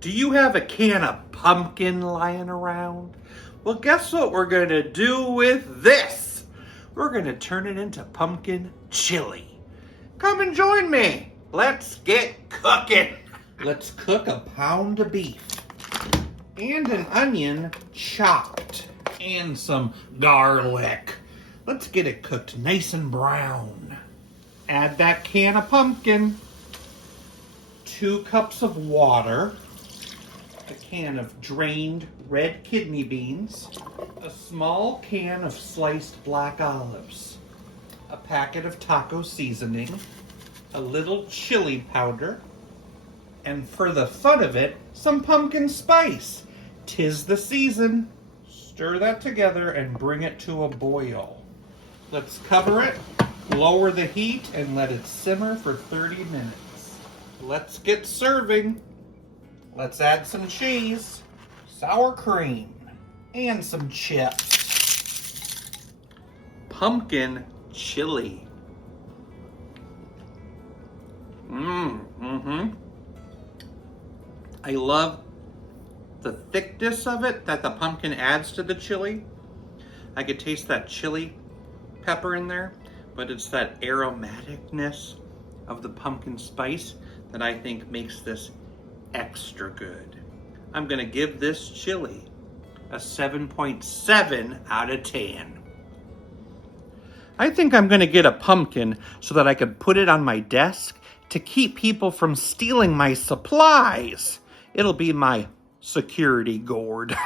Do you have a can of pumpkin lying around? Well, guess what we're going to do with this? We're going to turn it into pumpkin chili. Come and join me. Let's get cooking. Let's cook a pound of beef and an onion chopped and some garlic. Let's get it cooked nice and brown. Add that can of pumpkin, 2 cups of water, a can of drained red kidney beans, a small can of sliced black olives, a packet of taco seasoning, a little chili powder, and for the fun of it, some pumpkin spice. 'Tis the season. Stir that together and bring it to a boil. Let's cover it, lower the heat, and let it simmer for 30 minutes. Let's get serving. Let's add some cheese, sour cream, and some chips. Pumpkin chili. I love the thickness of it that the pumpkin adds to the chili. I could taste that chili pepper in there, but it's that aromaticness of the pumpkin spice that I think makes this extra good. I'm gonna give this chili a 7.7 out of 10. I think I'm gonna get a pumpkin so that I can put it on my desk to keep people from stealing my supplies. It'll be my security gourd.